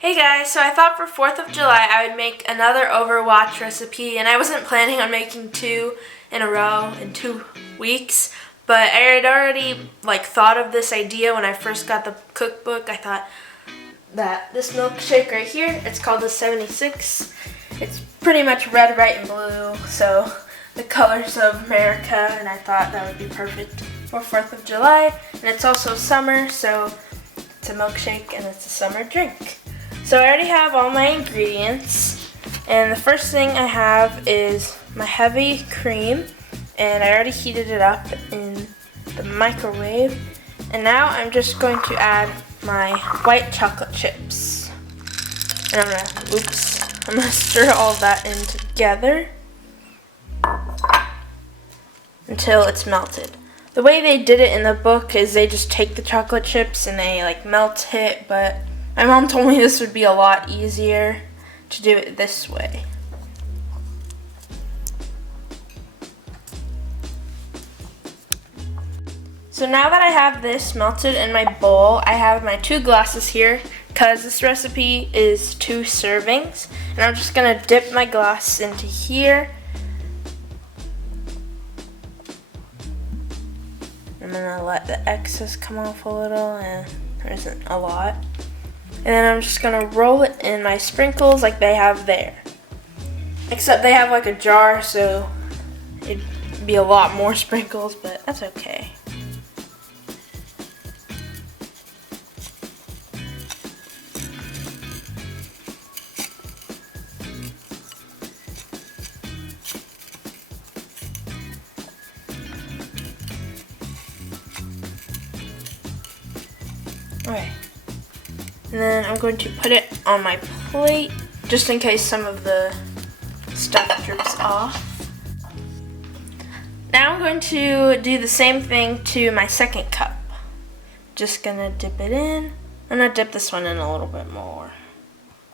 Hey guys, so I thought for 4th of July I would make another Overwatch recipe, and I wasn't planning on making 2 in a row in 2 weeks, but I had already thought of this idea when I first got the cookbook. I thought that this milkshake right here, it's called the 76. It's pretty much red, white, and blue, so the colors of America, and I thought that would be perfect for 4th of July. And it's also summer, so it's a milkshake and it's a summer drink. So I already have all my ingredients, and the first thing I have is my heavy cream, and I already heated it up in the microwave. And now I'm just going to add my white chocolate chips. And I'm gonna stir all that in together until it's melted. The way they did it in the book is they just take the chocolate chips and they melt it, but my mom told me this would be a lot easier to do it this way. So now that I have this melted in my bowl, I have my 2 glasses here because this recipe is 2 servings. And I'm just gonna dip my glass into here. I'm gonna let the excess come off a little, and there isn't a lot. And then I'm just gonna roll it in my sprinkles like they have there. Except they have a jar, so it'd be a lot more sprinkles, but that's okay. Okay. And then I'm going to put it on my plate, just in case some of the stuff drips off. Now I'm going to do the same thing to my second cup. Just gonna dip it in. I'm gonna dip this one in a little bit more.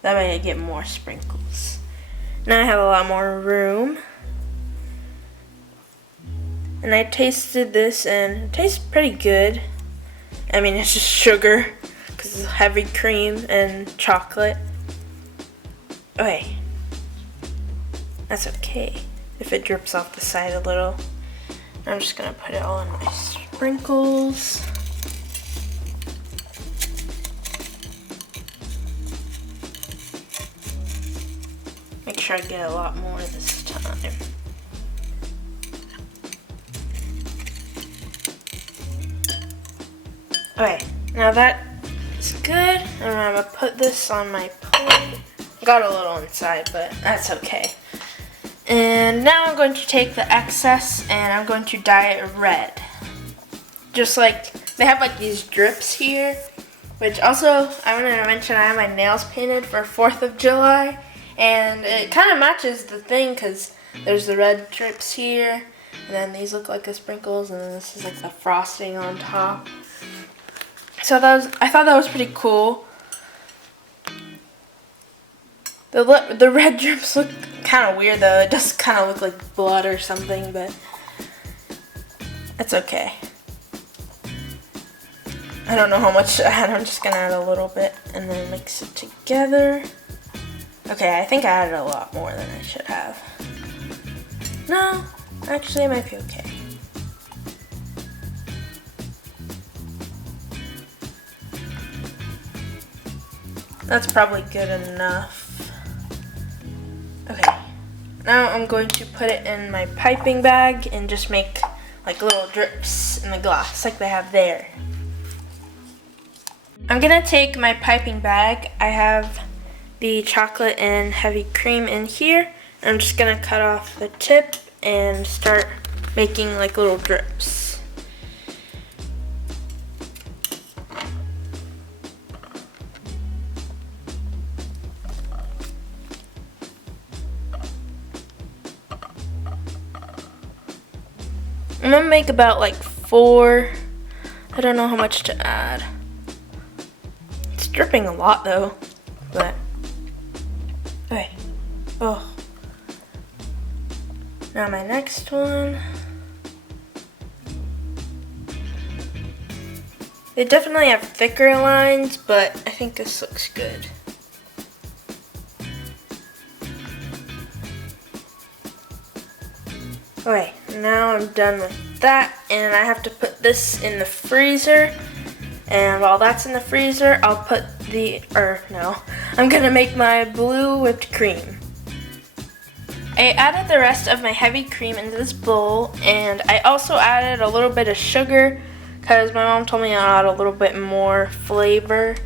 That way I get more sprinkles. Now I have a lot more room. And I tasted this and it tastes pretty good. I mean, it's just sugar, because it's heavy cream and chocolate. Okay. That's okay if it drips off the side a little. I'm just going to put it all in my sprinkles. Make sure I get a lot more this time. Okay, now that is good, and I'm gonna put this on my plate. Got a little inside, but that's okay. And now I'm going to take the excess and I'm going to dye it red. Just like, they have these drips here, which also, I want to mention I have my nails painted for 4th of July, and it kind of matches the thing because there's the red drips here, and then these look like the sprinkles, and then this is the frosting on top. So I thought that was pretty cool. The red drips look kind of weird though. It does kind of look like blood or something, but it's okay. I don't know how much to add. I'm just gonna add a little bit and then mix it together. Okay, I think I added a lot more than I should have. No, actually it might be okay. That's probably good enough. Okay, now I'm going to put it in my piping bag and just make little drips in the glass like they have there. I'm gonna take my piping bag. I have the chocolate and heavy cream in here. I'm just gonna cut off the tip and start making little drips. I'm gonna make about 4. I don't know how much to add. It's dripping a lot though, but okay. Oh. Now my next one. They definitely have thicker lines, but I think this looks good. Okay, now I'm done with that, and I have to put this in the freezer. And while that's in the freezer, I'm gonna make my blue whipped cream. I added the rest of my heavy cream into this bowl, and I also added a little bit of sugar because my mom told me to add a little bit more flavor,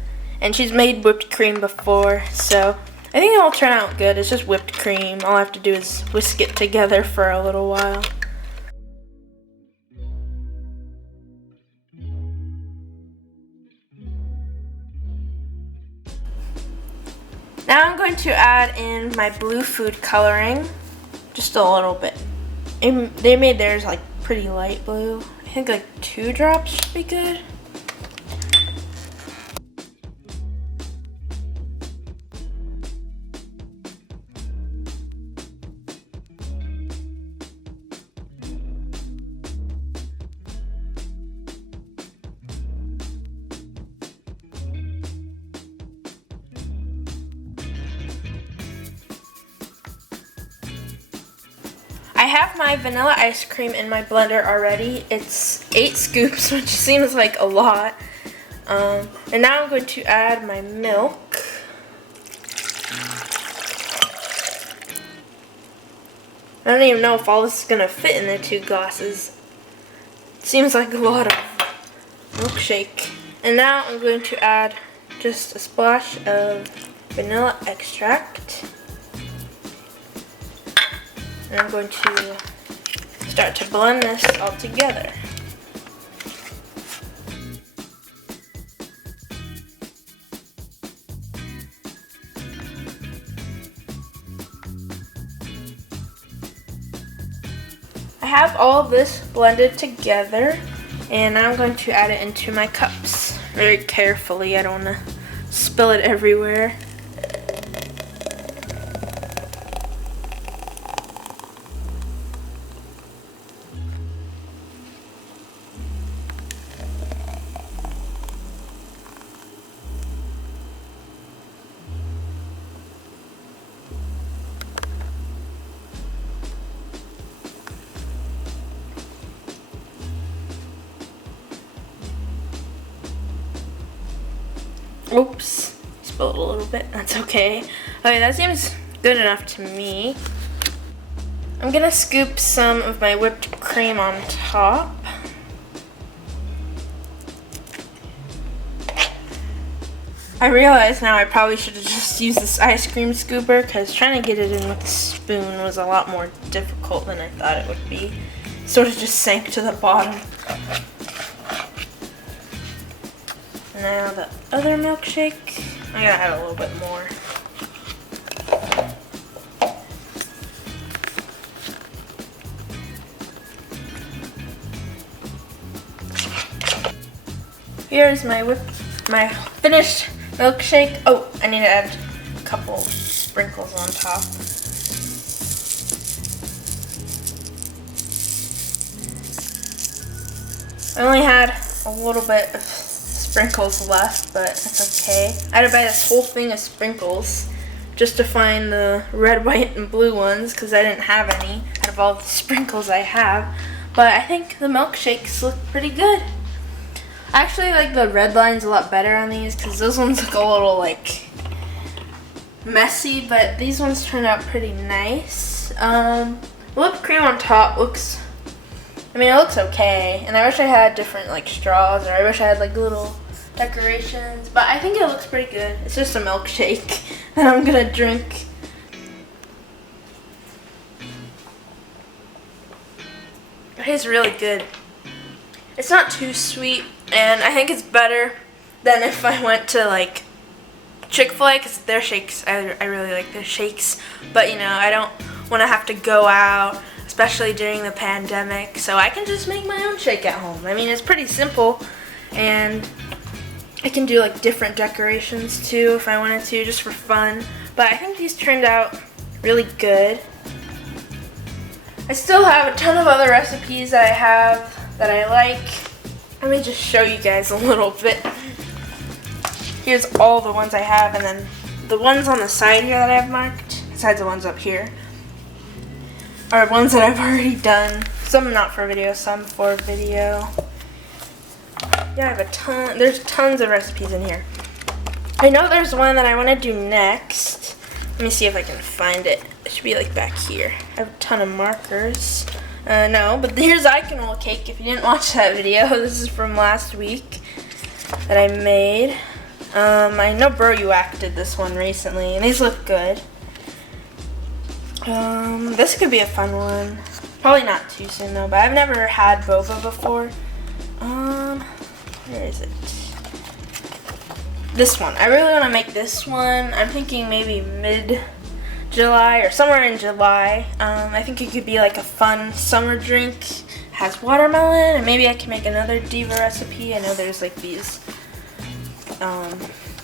and she's made whipped cream before, so I think it'll turn out good. It's just whipped cream. All I have to do is whisk it together for a little while. Now I'm going to add in my blue food coloring, just a little bit. They made theirs like pretty light blue. I think like 2 drops should be good. I have my vanilla ice cream in my blender already. It's 8 scoops, which seems like a lot. And now I'm going to add my milk. I don't even know if all this is going to fit in the 2 glasses. It seems like a lot of milkshake. And now I'm going to add just a splash of vanilla extract. And I'm going to start to blend this all together. I have all of this blended together, and now I'm going to add it into my cups very carefully. I don't want to spill it everywhere. Oops, spilled a little bit, that's okay. Okay, that seems good enough to me. I'm gonna scoop some of my whipped cream on top. I realize now I probably should have just used this ice cream scooper because trying to get it in with a spoon was a lot more difficult than I thought it would be. It sort of just sank to the bottom. Now the other milkshake, I gotta add a little bit more. Here's my finished milkshake. Oh, I need to add a couple sprinkles on top. I only had a little bit of sprinkles left, but it's okay. I had to buy this whole thing of sprinkles just to find the red, white, and blue ones because I didn't have any out of all the sprinkles I have. But I think the milkshakes look pretty good. I actually like the red lines a lot better on these because those ones look a little like messy, but these ones turned out pretty nice. Whipped cream on top looks, I mean, it looks okay, and I wish I had different like straws, or I wish I had like little decorations, but I think it looks pretty good. It's just a milkshake that I'm gonna drink. It tastes really good. It's not too sweet, and I think it's better than if I went to like Chick-fil-A, because their shakes, I really like their shakes, but you know, I don't want to have to go out, especially during the pandemic, so I can just make my own shake at home. I mean, it's pretty simple, and I can do like different decorations too if I wanted to, just for fun, but I think these turned out really good. I still have a ton of other recipes that I have that I like. Let me just show you guys a little bit. Here's all the ones I have, and then the ones on the side here that I have marked, besides the ones up here. are ones that I've already done. Some not for video, some for video. Yeah, I have a ton. There's tons of recipes in here. I know there's one that I want to do next. Let me see if I can find it. It should be like back here. I have a ton of markers. No, but here's Iconol cake. If you didn't watch that video, this is from last week that I made. I know Bro You acted this one recently, and these look good. This could be a fun one. Probably not too soon though, but I've never had boba before. Where is it? This one. I really want to make this one. I'm thinking maybe mid-July or somewhere in July. I think it could be like a fun summer drink. It has watermelon, and maybe I can make another diva recipe. I know there's like these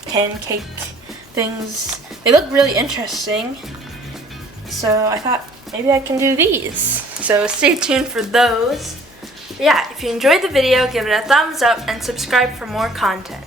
pancake things. They look really interesting. So I thought maybe I can do these. So stay tuned for those. But yeah, if you enjoyed the video, give it a thumbs up and subscribe for more content.